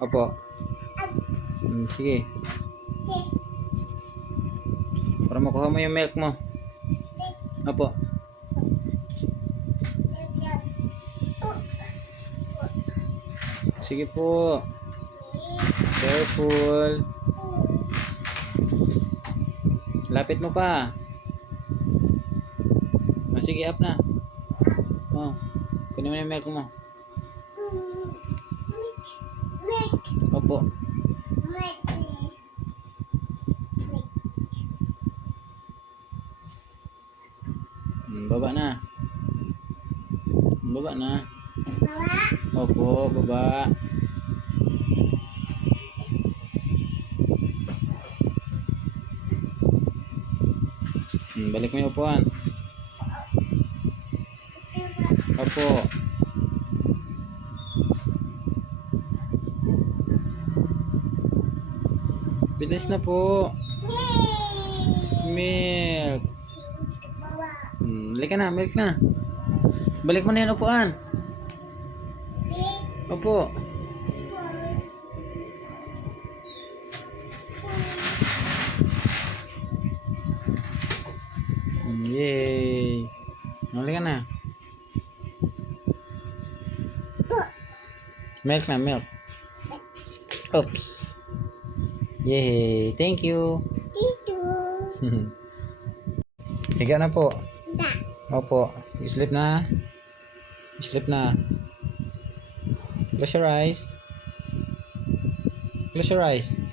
Opo. Sige. Para makuha mo yung milk mo. Opo. Sige po. Careful. Lapit mo pa. Sige, up na. Kunin mo yung milk mo. Opo. Baba na. Baba na. Opo, baba. Balik mo yung upuan. Opo. Bilis na po. Milk. Balik ka na, milk na. Balik mo na yung upuan. Opo. Yay. Balik ka na. Milk na, milk. Oops. Yay. Thank you. Higa na po. Opo. Sleep na. Sleep na. Close your eyes. Close your eyes.